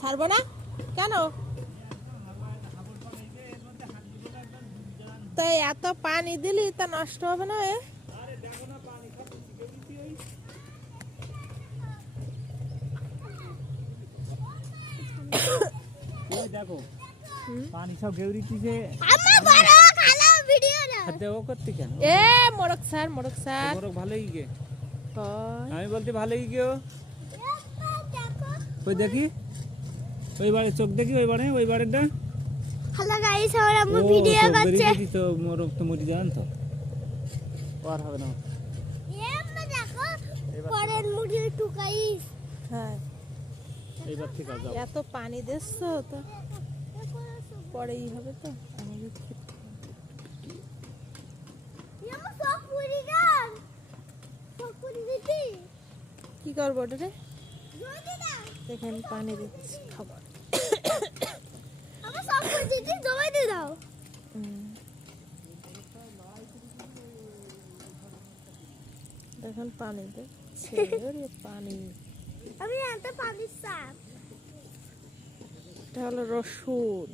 ছাড়বো না কেন? তাই এত পানি দিলি তা নষ্ট হবে না? দেখো পানি সব গেউরিতেছে। করতে কেন এ মোরক স্যার ভালোই গে, আমি বলতে ভালোই গে। ওই দেখি ওই বারে চোখ দেখি, ওই বারেটা। হ্যালো গাইস, আমরা ভিডিও করছি। তো মোরক তো মরি যান তো আর হবে না। এমন দেখো পরের মুড়ি টুকাইস। হ্যাঁ এইবার ঠিক আছে। এত পানি দিচ্ছ তো পরেই হবে তো আমাদের। এমন সব পুরি গান সব পুরি দিতি কি করবো রে? জলদি দাও। এখানে পানি দিচ্ছি খাবার। আমরা সব পুরি দিতি, জমাই দিয়ে দাও। এখন পানি দিচ্ছি। পানি আমি এত পানি সাপ। এটা হলো রসুন।